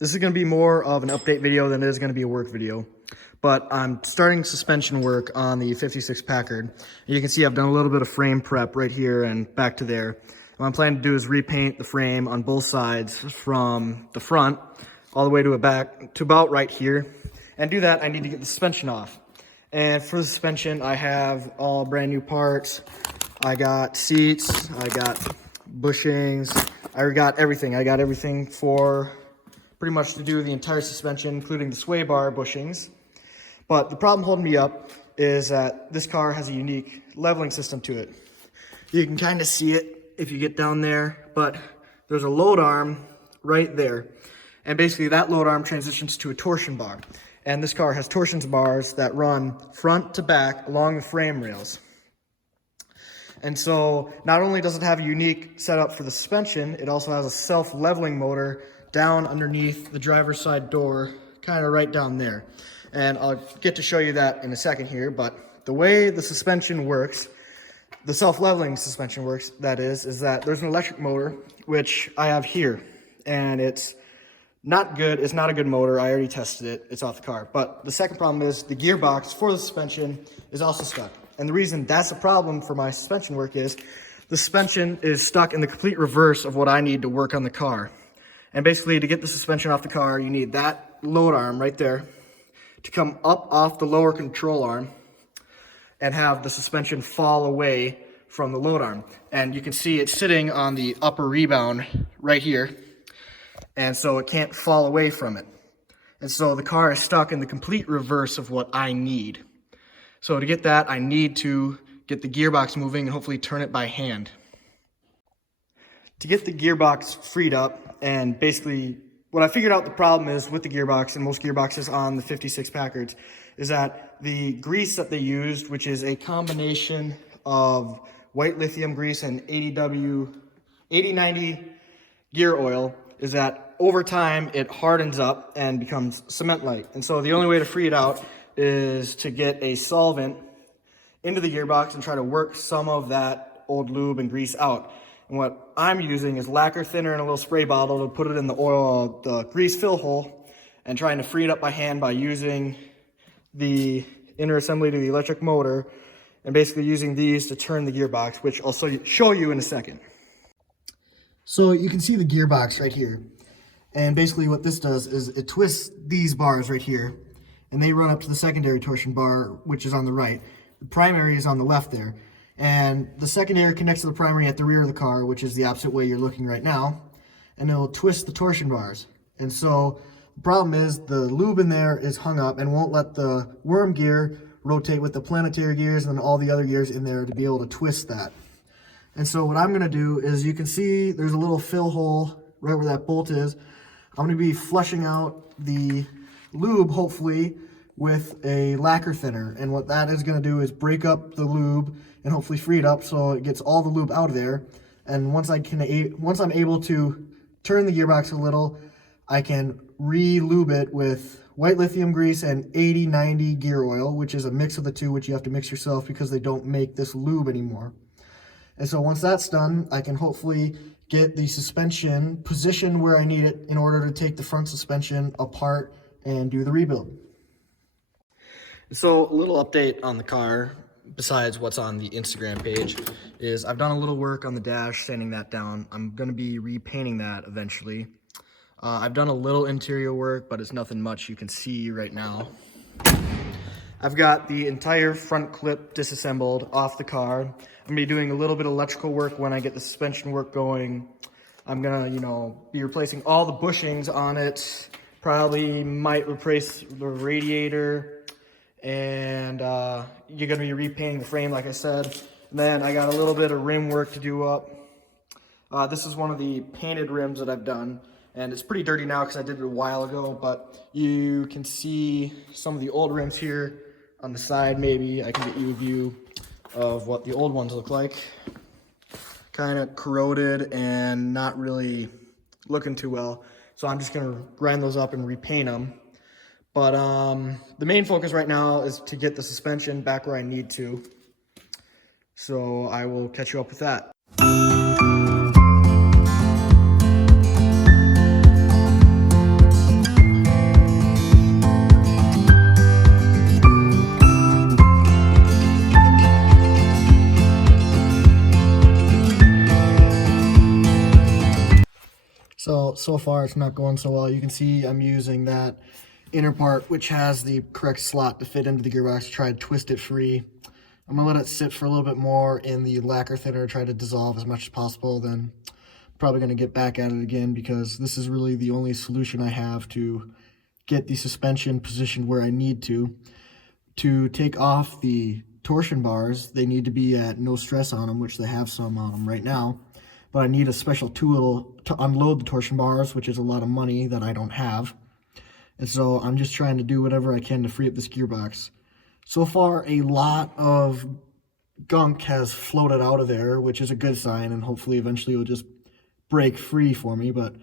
This is going to be more of an update video than it is going to be a work video. But I'm starting suspension work on the 56 Packard. And you can see I've done a little bit of frame prep right here and back to there. And what I'm planning to do is repaint the frame on both sides from the front all the way to back to about right here. And do that, I need to get the suspension off. And for the suspension, I have all brand new parts. I got seats, I got bushings, I got everything. I got everything for pretty much to do the entire suspension, including the sway bar bushings. But the problem holding me up is that this car has a unique leveling system to it. You can kind of see it if you get down there, but there's a load arm right there. And basically that load arm transitions to a torsion bar. And this car has torsion bars that run front to back along the frame rails. And so not only does it have a unique setup for the suspension, it also has a self-leveling motor down underneath the driver's side door, kind of right down there. And I'll get to show you that in a second here, but the way the suspension works, the self-leveling suspension works, that is that there's an electric motor, which I have here, and it's not good. It's not a good motor. I already tested it. It's off the car. But the second problem is the gearbox for the suspension is also stuck. And the reason that's a problem for my suspension work is the suspension is stuck in the complete reverse of what I need to work on the car. And basically to get the suspension off the car, you need that load arm right there to come up off the lower control arm and have the suspension fall away from the load arm. And you can see it's sitting on the upper rebound right here. And so it can't fall away from it. And so the car is stuck in the complete reverse of what I need. So to get that, I need to get the gearbox moving and hopefully turn it by hand. To get the gearbox freed up, and basically what I figured out the problem is with the gearbox and most gearboxes on the 56 Packards is that the grease that they used, which is a combination of white lithium grease and 8090 gear oil, is that over time it hardens up and becomes cement-like. And so the only way to free it out is to get a solvent into the gearbox and try to work some of that old lube and grease out. And what I'm using is lacquer thinner in a little spray bottle to put it in the grease fill hole, and trying to free it up by hand by using the inner assembly to the electric motor and basically using these to turn the gearbox, which I'll show you in a second. So you can see the gearbox right here. And basically what this does is it twists these bars right here, and they run up to the secondary torsion bar, which is on the right. The primary is on the left there. And the secondary connects to the primary at the rear of the car, which is the opposite way you're looking right now. And it'll twist the torsion bars. And so the problem is the lube in there is hung up and won't let the worm gear rotate with the planetary gears and all the other gears in there to be able to twist that. And so what I'm gonna do is, you can see there's a little fill hole right where that bolt is. I'm gonna be flushing out the lube, hopefully, with a lacquer thinner. And what that is gonna do is break up the lube and hopefully free it up so it gets all the lube out of there. And once I'm able to turn the gearbox a little, I can re-lube it with white lithium grease and 8090 gear oil, which is a mix of the two, which you have to mix yourself because they don't make this lube anymore. And so once that's done, I can hopefully get the suspension positioned where I need it in order to take the front suspension apart and do the rebuild. So a little update on the car, besides what's on the Instagram page, is I've done a little work on the dash, sanding that down. I'm going to be repainting that eventually. I've done a little interior work, but it's nothing much you can see right now. I've got the entire front clip disassembled off the car. I'm gonna be doing a little bit of electrical work when I get the suspension work going. I'm gonna, be replacing all the bushings on it. Probably might replace the radiator, and you're gonna be repainting the frame, like I said. And then I got a little bit of rim work to do up. This is one of the painted rims that I've done, and it's pretty dirty now because I did it a while ago, but you can see some of the old rims here on the side. Maybe I can get you a view of what the old ones look like. Kind of corroded and not really looking too well. So I'm just gonna grind those up and repaint them. But the main focus right now is to get the suspension back where I need to. So I will catch you up with that. so far it's not going so well. You can see I'm using that inner part, which has the correct slot to fit into the gearbox, to try to twist it free. I'm gonna let it sit for a little bit more in the lacquer thinner, try to dissolve as much as possible, then probably gonna get back at it again, because this is really the only solution I have to get the suspension positioned where I need to. To take off the torsion bars, they need to be at no stress on them, which they have some on them right now. But I need a special tool to unload the torsion bars, which is a lot of money that I don't have. And so I'm just trying to do whatever I can to free up this gearbox. So far, a lot of gunk has floated out of there, which is a good sign, and hopefully eventually it'll just break free for me. But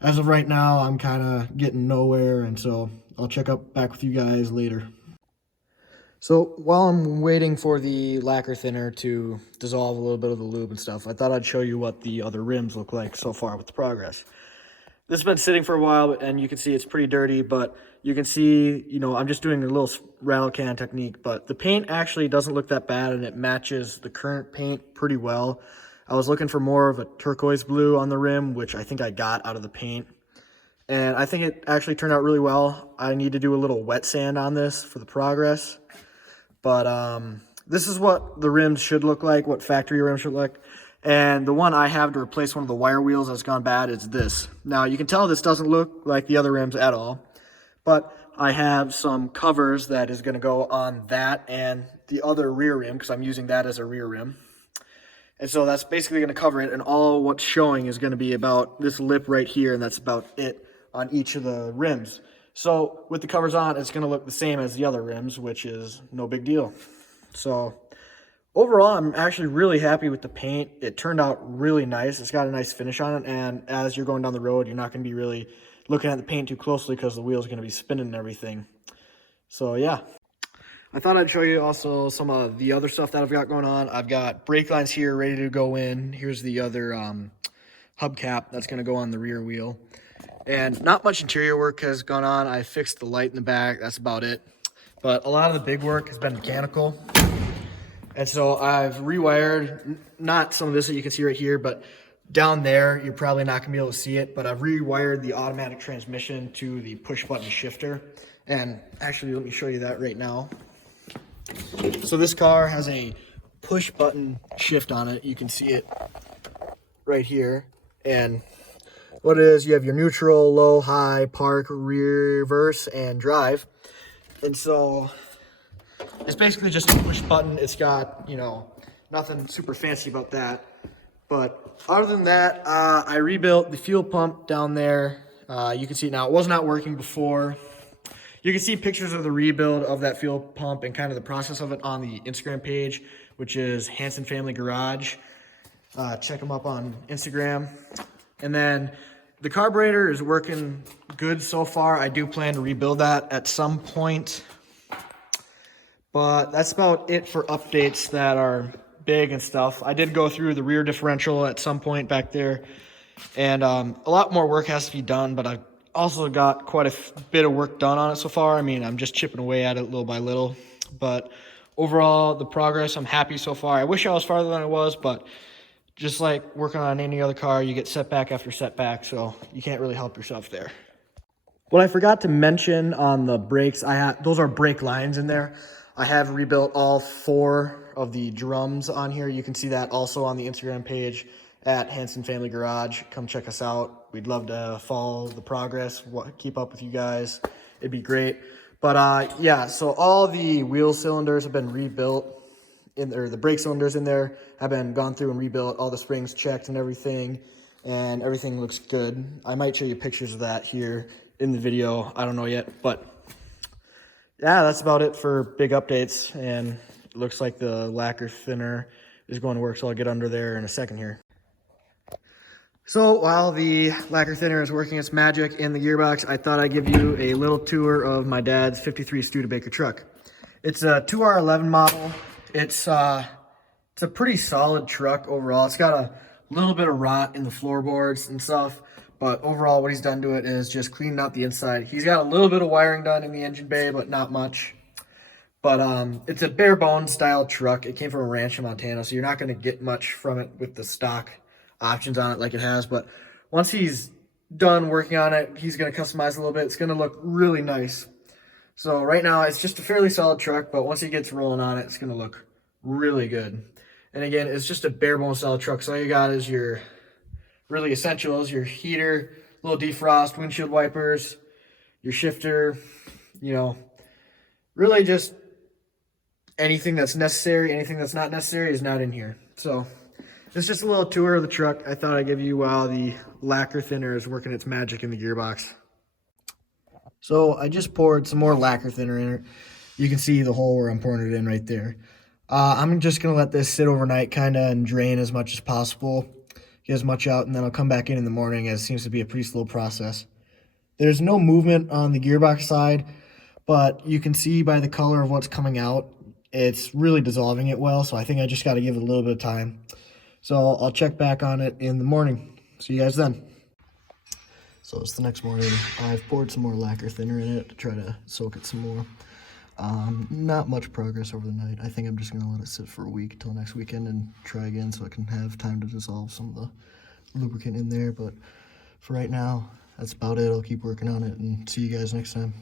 as of right now, I'm kind of getting nowhere, and so I'll check back with you guys later. So while I'm waiting for the lacquer thinner to dissolve a little bit of the lube and stuff, I thought I'd show you what the other rims look like so far with the progress. This has been sitting for a while, and you can see it's pretty dirty, but you can see, I'm just doing a little rattle can technique, but the paint actually doesn't look that bad, and it matches the current paint pretty well. I was looking for more of a turquoise blue on the rim, which I think I got out of the paint. And I think it actually turned out really well. I need to do a little wet sand on this for the progress. But this is what the rims should look like, what factory rims should look like. And the one I have to replace one of the wire wheels that's gone bad is this. Now, you can tell this doesn't look like the other rims at all. But I have some covers that is going to go on that and the other rear rim, because I'm using that as a rear rim. And so that's basically going to cover it. And all what's showing is going to be about this lip right here, and that's about it on each of the rims. So with the covers on, it's going to look the same as the other rims, which is no big deal. So overall, I'm actually really happy with the paint. It turned out really nice. It's got a nice finish on it. And as you're going down the road, you're not going to be really looking at the paint too closely, because the wheel's going to be spinning and everything. So yeah. I thought I'd show you also some of the other stuff that I've got going on. I've got brake lines here ready to go in. Here's the other hubcap that's going to go on the rear wheel. And not much interior work has gone on. I fixed the light in the back. That's about it. But a lot of the big work has been mechanical. And so I've rewired, not some of this that you can see right here, but down there, you're probably not going to be able to see it, but I've rewired the automatic transmission to the push button shifter. And actually, let me show you that right now. So this car has a push button shift on it. You can see it right here. And what it is, you have your neutral, low, high, park, reverse, and drive. And so it's basically just a push button. It's got, nothing super fancy about that. But other than that, I rebuilt the fuel pump down there. You can see it now. It was not working before. You can see pictures of the rebuild of that fuel pump and kind of the process of it on the Instagram page, which is Hanson Family Garage. Check them up on Instagram. And then the carburetor is working good so far. I do plan to rebuild that at some point. But that's about it for updates that are big and stuff. I did go through the rear differential at some point back there. And a lot more work has to be done, but I've also got quite a bit of work done on it so far. I mean, I'm just chipping away at it little by little. But overall, the progress, I'm happy so far. I wish I was farther than I was, but just like working on any other car, you get setback after setback, so you can't really help yourself there. What I forgot to mention on the brakes, those are brake lines in there. I have rebuilt all 4 of the drums on here. You can see that also on the Instagram page at Hanson Family Garage. Come check us out. We'd love to follow the progress, keep up with you guys. It'd be great. But yeah, so all the wheel cylinders have been rebuilt. The brake cylinders in there have been gone through and rebuilt, all the springs checked and everything looks good. I might show you pictures of that here in the video. I don't know yet, but yeah, that's about it for big updates. And it looks like the lacquer thinner is going to work, so I'll get under there in a second here. So while the lacquer thinner is working its magic in the gearbox, I thought I'd give you a little tour of my dad's 53 Studebaker truck. It's a 2R11 model. It's a pretty solid truck overall. It's got a little bit of rot in the floorboards and stuff, but overall what he's done to it is just cleaned out the inside. He's got a little bit of wiring done in the engine bay, but not much. But it's a bare bones style truck. It came from a ranch in Montana, so you're not going to get much from it with the stock options on it like it has. But once he's done working on it, he's going to customize a little bit. It's going to look really nice. So right now it's just a fairly solid truck, but once he gets rolling on it, it's going to look really good. And again, it's just a bare bones style truck. So all you got is your really essentials, your heater, little defrost, windshield wipers, your shifter, you know, really just anything that's necessary. Anything that's not necessary is not in here. So it's just a little tour of the truck I thought I'd give you while the lacquer thinner is working its magic in the gearbox. So I just poured some more lacquer thinner in it. You can see the hole where I'm pouring it in right there. I'm just going to let this sit overnight kind of and drain as much as possible, get as much out, and then I'll come back in the morning, as it seems to be a pretty slow process. There's no movement on the gearbox side, but you can see by the color of what's coming out, it's really dissolving it well, so I think I just got to give it a little bit of time. So I'll check back on it in the morning. See you guys then. So it's the next morning. I've poured some more lacquer thinner in it to try to soak it some more. Not much progress over the night. I think I'm just going to let it sit for a week till next weekend and try again so I can have time to dissolve some of the lubricant in there. But for right now, that's about it. I'll keep working on it and see you guys next time.